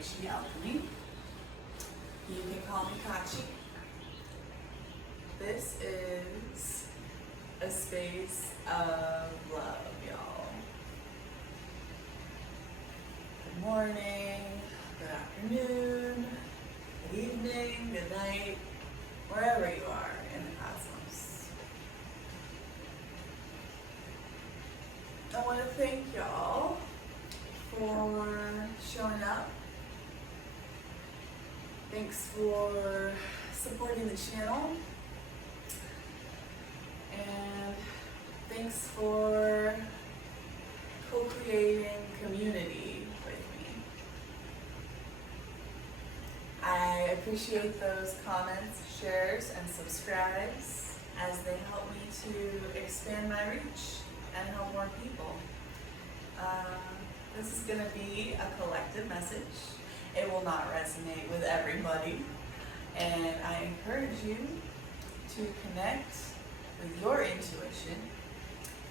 Chi Alchemy. You can call me Kachi. This is a space of love, y'all. Good morning, good afternoon, good evening, good night, wherever you are in the cosmos. I want to thank y'all for showing up. Thanks for supporting the channel. And thanks for co-creating community with me. I appreciate those comments, shares, and subscribes as they help me to expand my reach and help more people. This is going to be a collective message. It will not resonate with everybody, and I encourage you to connect with your intuition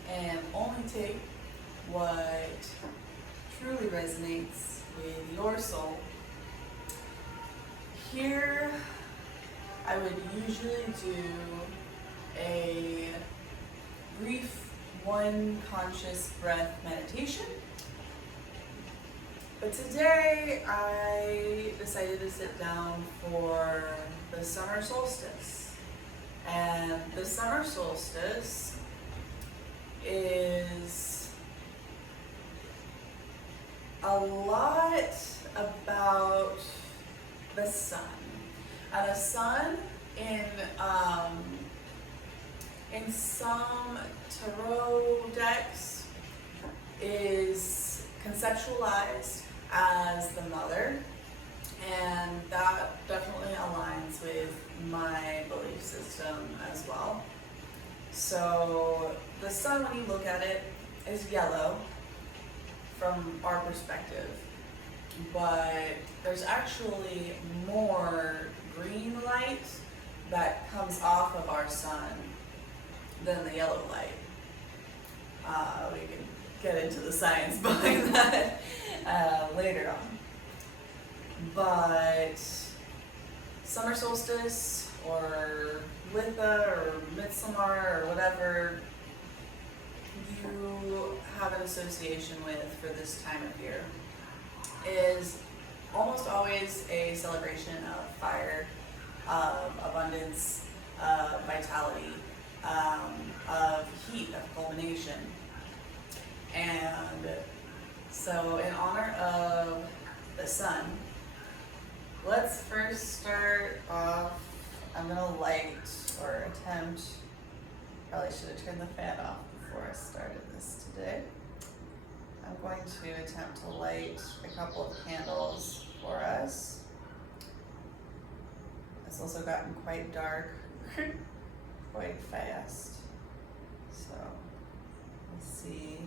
and only take what truly resonates with your soul. Here, I would usually do a brief one conscious breath meditation. But today I decided to sit down for the summer solstice. And the summer solstice is a lot about the sun. And the sun in some tarot decks is conceptualized as the mother, and that definitely aligns with my belief system as well. So the sun, when you look at it, is yellow from our perspective, but there's actually more green light that comes off of our sun than the yellow light. We can get into the science behind that later on. But summer solstice or Litha or Midsummer or whatever you have an association with for this time of year is almost always a celebration of fire, of abundance, of vitality, of heat, of culmination. And so in honor of the sun, let's first start off. I'm gonna light or attempt, probably should have turned the fan off before I started this today. I'm going to attempt to light a couple of candles for us. It's also gotten quite dark quite fast. So let's see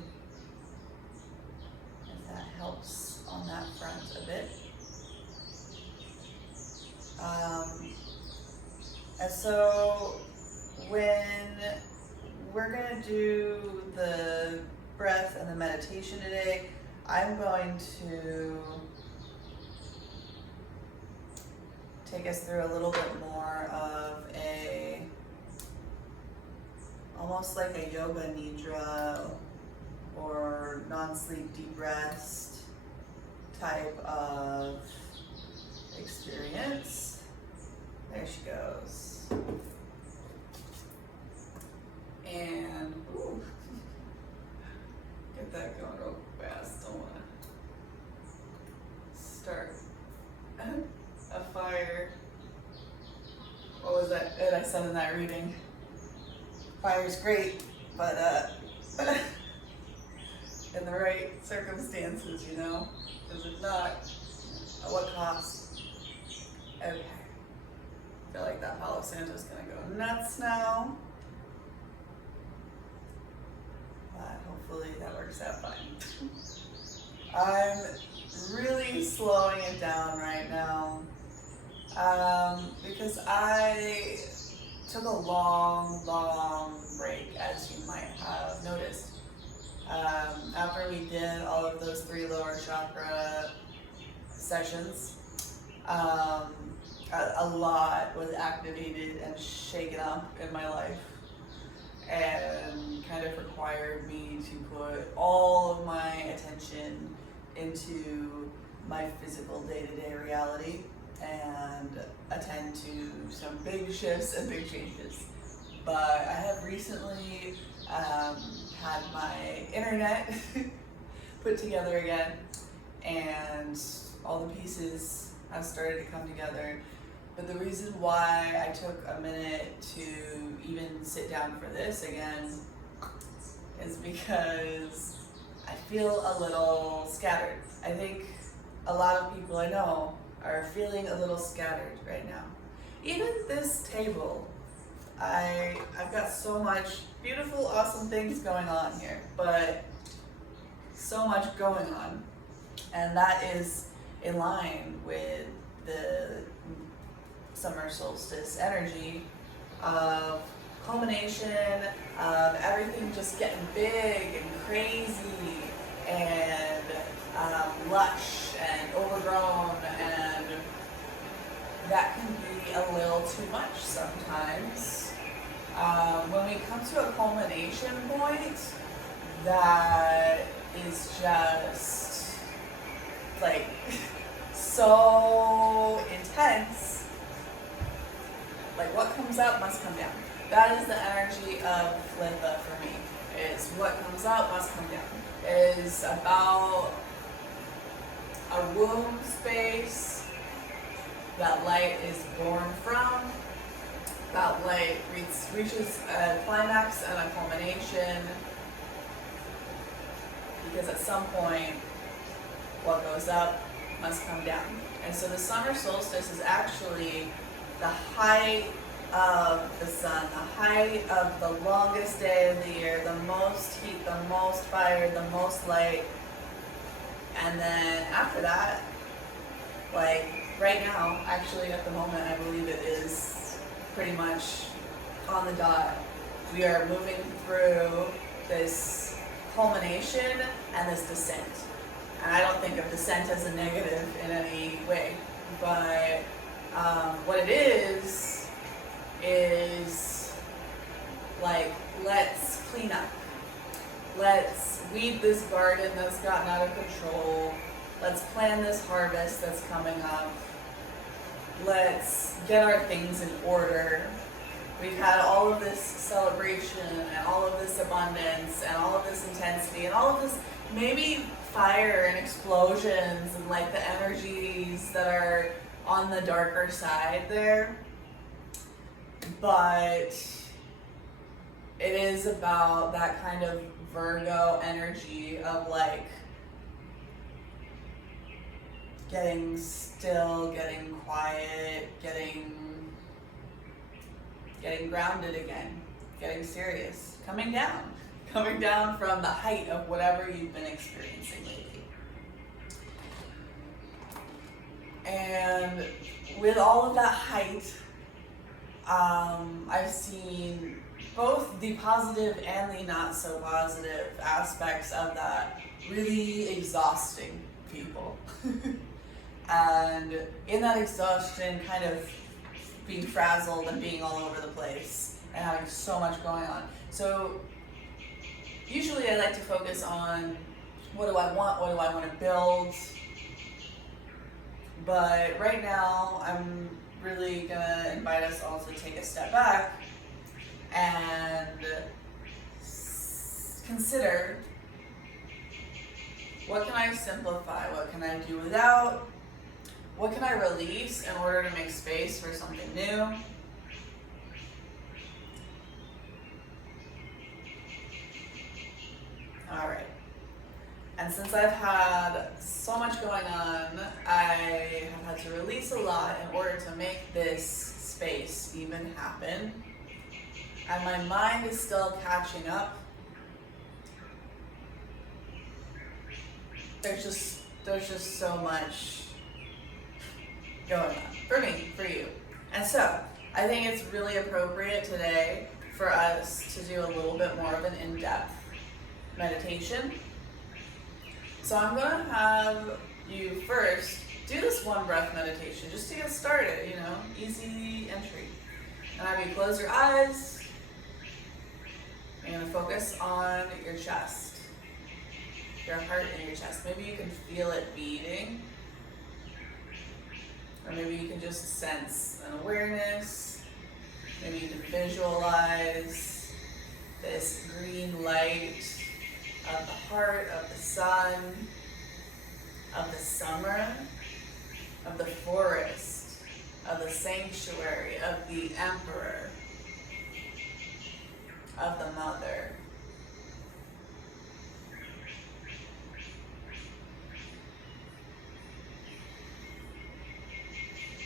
if that helps on that front a bit. And so when we're going to do the breath and the meditation today, I'm going to take us through a little bit more of a, almost like a yoga nidra or non-sleep deep rest type of experience. There she goes. And ooh, get that going real fast. Don't want to start a fire. What was that I said in that reading? Fire's great, but in the right circumstances, you know? Because if not, at what cost? Okay. I feel like that Palo Santo's gonna go nuts now. But hopefully that works out fine. I'm really slowing it down right now because I took a long break, as you might have noticed. After we did all of those 3 lower chakra sessions. A lot was activated and shaken up in my life, and kind of required me to put all of my attention into my physical day-to-day reality and attend to some big shifts and big changes. But I have recently had my internet put together again, and all the pieces have started to come together. But the reason why I took a minute to even sit down for this again is because I feel a little scattered. I think a lot of people I know are feeling a little scattered right now. Even this table, I've got so much beautiful, awesome things going on here, but so much going on. And that is in line with the summer solstice energy of culmination, of everything just getting big and crazy and lush and overgrown, and that can be a little too much sometimes. When we come to a culmination point, that is just like so intense. Like what comes up must come down. That is the energy of Litha for me. Is what comes up must come down. It is about a womb space that light is born from. That light reaches a climax and a culmination, because at some point what goes up must come down. And so the summer solstice is actually the height of the sun, the height of the longest day of the year, the most heat, the most fire, the most light. And then after that, like right now, actually at the moment, I believe it is pretty much on the dot. We are moving through this culmination and this descent. And I don't think of descent as a negative in any way, but what it is like, let's clean up. Let's weed this garden that's gotten out of control. Let's plan this harvest that's coming up. Let's get our things in order. We've had all of this celebration and all of this abundance and all of this intensity and all of this maybe fire and explosions and like the energies that are on the darker side there. But it is about that kind of Virgo energy of like getting still, getting quiet, getting grounded again, getting serious, coming down from the height of whatever you've been experiencing lately. And with all of that height, I've seen both the positive and the not so positive aspects of that really exhausting people. And in that exhaustion, kind of being frazzled and being all over the place and having so much going on. So usually I like to focus on what do I want to build. But right now I'm really gonna invite us all to take a step back and consider, what can I simplify? What can I do without? What can I release in order to make space for something new? All right. And since I've had so much going on, I have had to release a lot in order to make this space even happen. And my mind is still catching up. There's just so much going on for me, for you. And so I think it's really appropriate today for us to do a little bit more of an in-depth meditation. So I'm gonna have you first do this one breath meditation just to get started, easy entry. And have you close your eyes. You're going to focus on your chest, your heart in your chest. Maybe you can feel it beating, or maybe you can just sense an awareness. Maybe you can visualize this green light of the heart, of the sun, of the summer, of the forest, of the sanctuary, of the emperor, of the mother.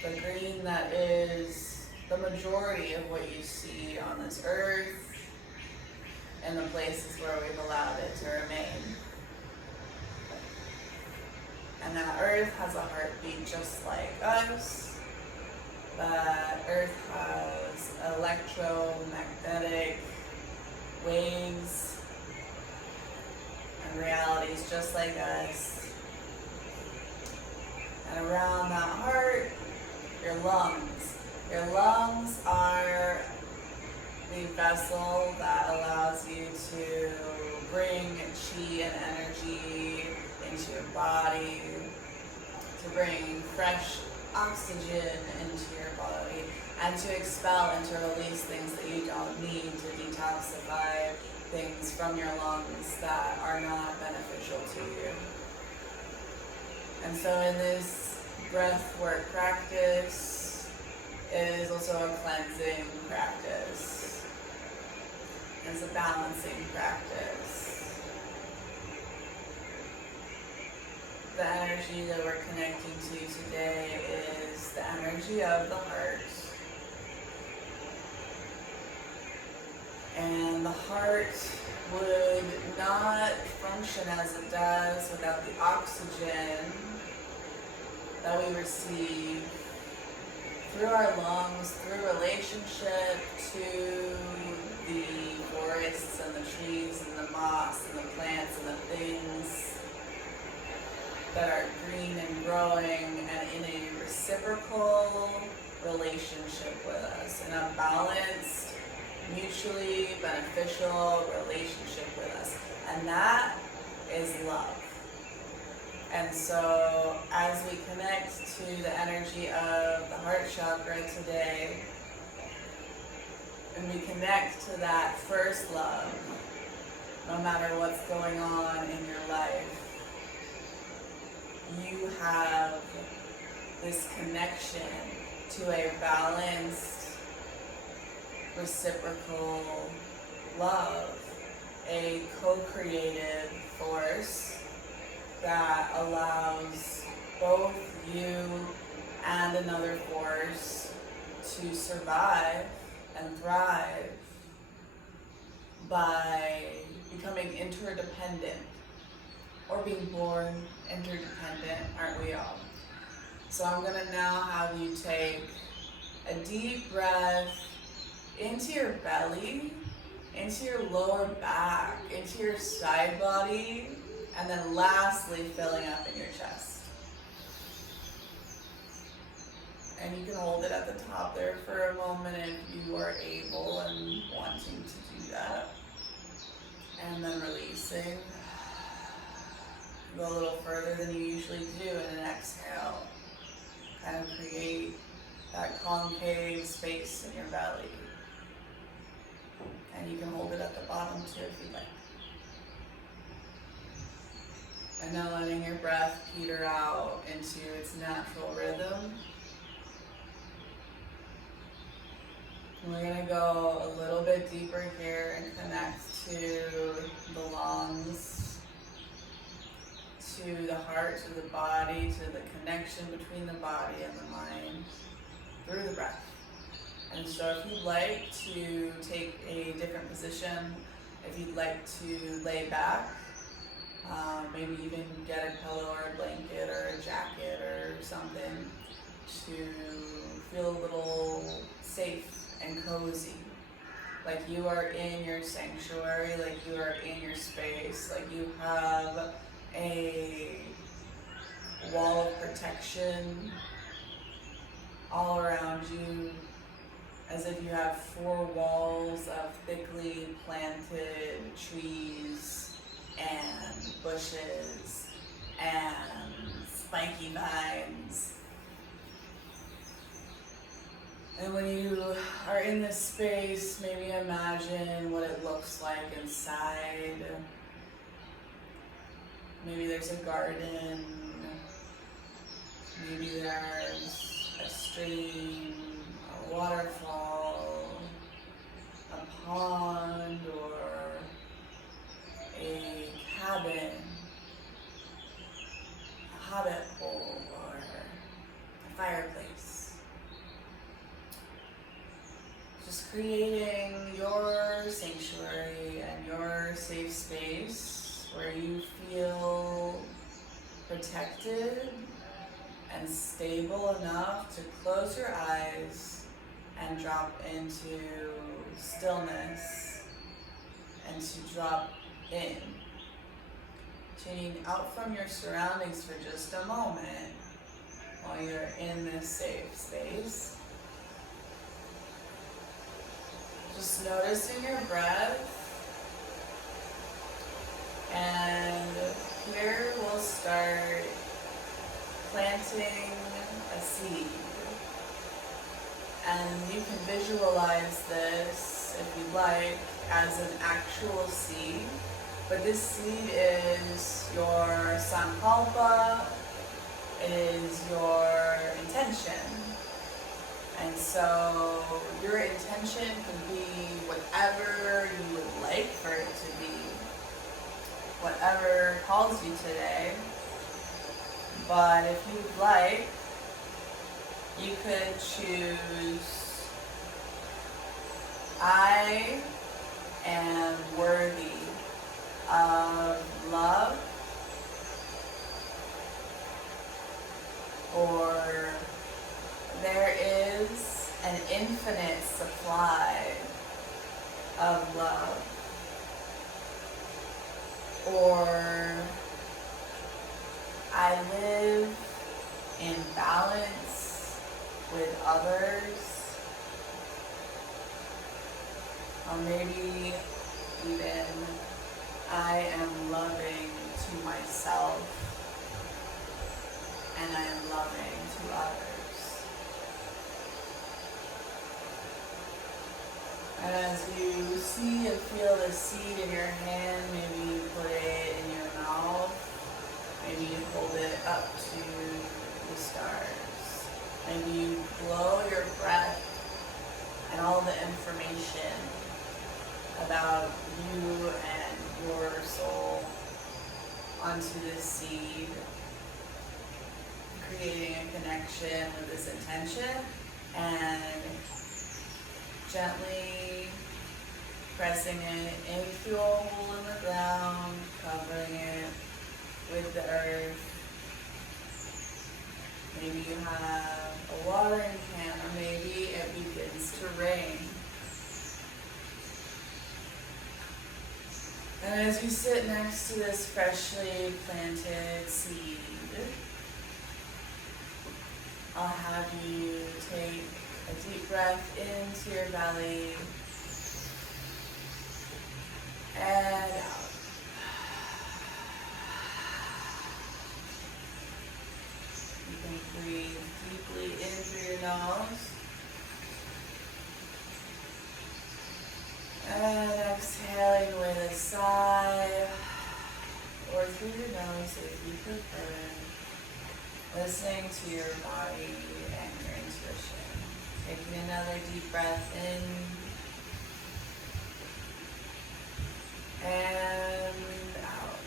The green that is the majority of what you see on this earth and the places where we've allowed it to remain. And that earth has a heartbeat just like us. That earth has electromagnetic waves and realities just like us. And around that heart, your lungs. Your lungs are the vessel that allows you to bring chi and energy into your body, to bring fresh oxygen into your body, and to expel and to release things that you don't need, to detoxify things from your lungs that are not beneficial to you. And so in this breath work practice, it is also a cleansing practice. It's a balancing practice. The energy that we're connecting to today is the energy of the heart. And the heart would not function as it does without the oxygen that we receive through our lungs, through relationship to the forests and the trees and the moss and the plants and the things that are green and growing and in a reciprocal relationship with us, in a balanced, mutually beneficial relationship with us. And that is love. And so as we connect to the energy of the heart chakra today, and we connect to that first love, no matter what's going on in your life, you have this connection to a balanced, reciprocal love, a co-creative force that allows both you and another force to survive and thrive by becoming interdependent, or being born interdependent, aren't we all? So I'm going to now have you take a deep breath into your belly, into your lower back, into your side body, and then lastly filling up in your chest. And you can hold it at the top there for a moment if you are able and wanting to do that. And then releasing. Go a little further than you usually do in an exhale. Kind of create that concave space in your belly. And you can hold it at the bottom too if you'd like. And now letting your breath peter out into its natural rhythm. And we're going to go a little bit deeper here and connect to the lungs, to the heart, to the body, to the connection between the body and the mind through the breath. And so if you'd like to take a different position, if you'd like to lay back, maybe even get a pillow or a blanket or a jacket or something to feel a little safe and cozy. Like you are in your sanctuary, like you are in your space, like you have a wall of protection all around you, as if you have 4 walls of thickly planted trees and bushes and spiky vines. And when you are in this space, maybe imagine what it looks like inside. Maybe there's a garden, maybe there's a stream, a waterfall, a pond, or a cabin, a hobbit hole, or a fireplace. Just creating your sanctuary and your safe space where you feel protected and stable enough to close your eyes and drop into stillness and to drop in. Tuning out from your surroundings for just a moment while you're in this safe space. Just noticing your breath, and here we'll start planting a seed. And you can visualize this, if you like, as an actual seed. But this seed is your sankalpa, it is your intention. And so your intention can be whatever you would like for it to be, whatever calls you today. But if you'd like, you could choose, I am worthy of love, or there is an infinite supply of love, or I live in balance with others, or maybe even I am loving to myself and I am loving to others. And as you see and feel the seed in your hand, maybe you put it in your mouth, maybe you hold it up to the stars, maybe you blow your breath and all the information about you and your soul onto this seed, creating a connection with this intention, and gently pressing it into a hole in the ground, covering it with the earth. Maybe you have a watering can, or maybe it begins to rain. And as you sit next to this freshly planted seed, I'll have you take a deep breath into your belly and out. You can breathe deeply in through your nose and exhaling with a sigh, or through your nose if you prefer, listening to your body and your intuition. Taking another deep breath in and out.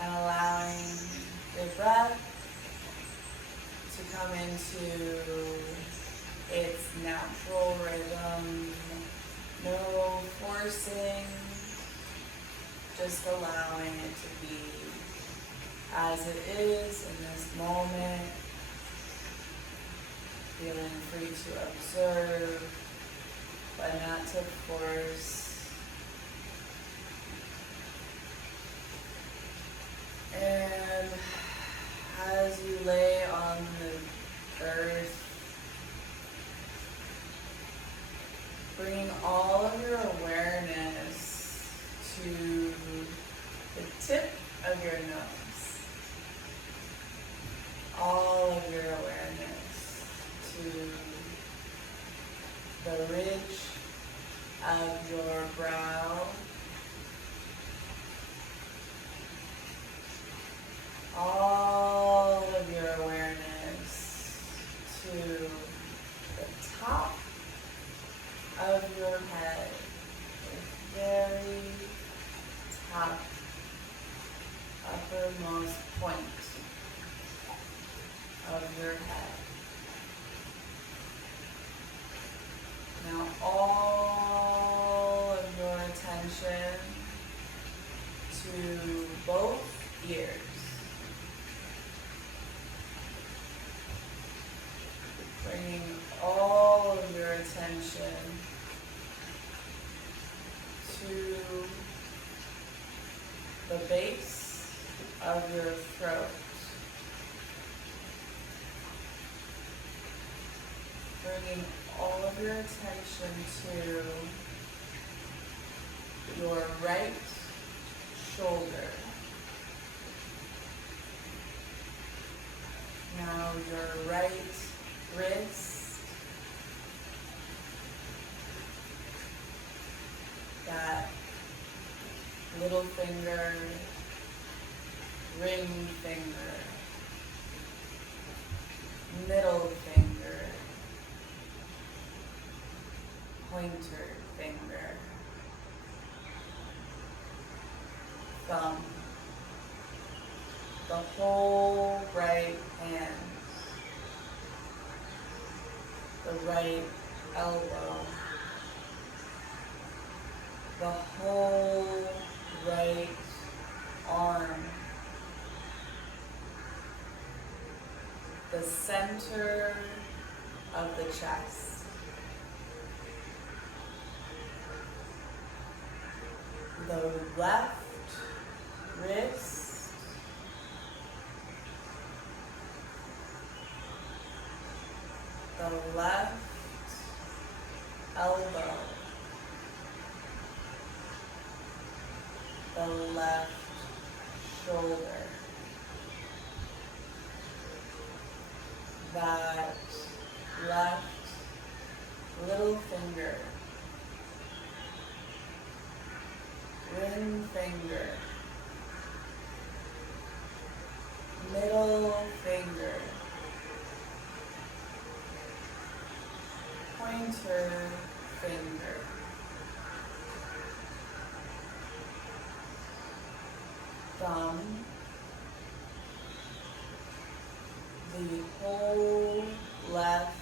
And allowing your breath to come into its natural rhythm. No forcing, just allowing it to be as it is in this moment. Feeling free to observe, but not to force. And all of your awareness to the ridge of your brow, all of your awareness to the top of your head, the very top, uppermost point of your head. Now all of your attention to both ears. Bringing all of your attention to the base of your throat. Bringing all of your attention to your right shoulder. Now your right wrist, that little finger, ring finger, middle finger, pointer finger, thumb, the whole right hand, the right elbow, the whole right arm, the center of the chest, the left wrist, the left elbow, the left shoulder, that left little finger, ring finger, middle finger, pointer finger, thumb, the whole left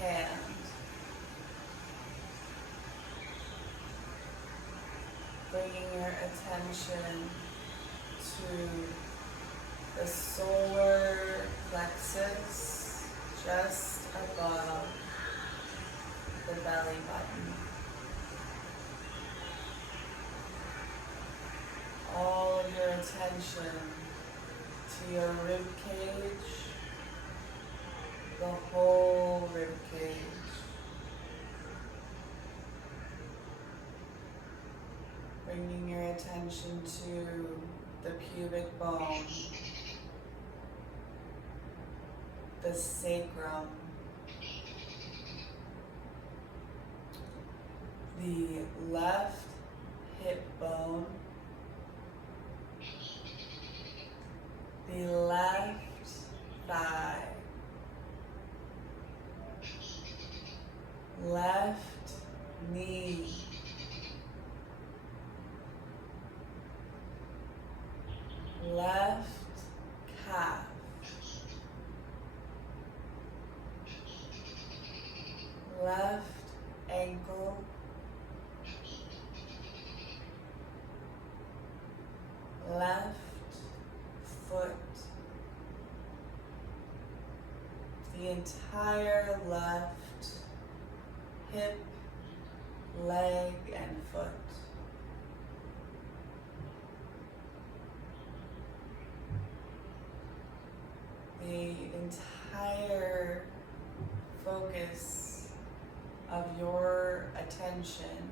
hand, bringing your attention to the solar plexus just above the belly button. All of your attention to your rib cage, the whole rib cage. Bringing your attention to the pubic bone, the sacrum, the left hip bone, the left thigh, left knee, left calf, left ankle, left foot, the entire left hip, leg, and foot. The entire focus of your attention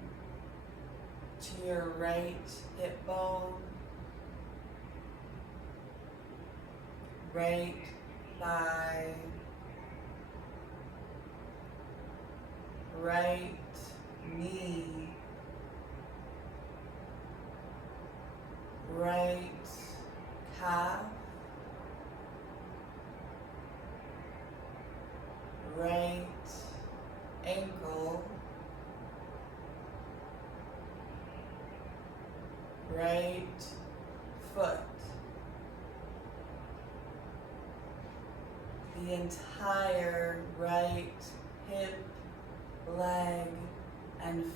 to your right hip bone, right thigh, right knee, right calf, right ankle, right foot, the entire right hip, leg, and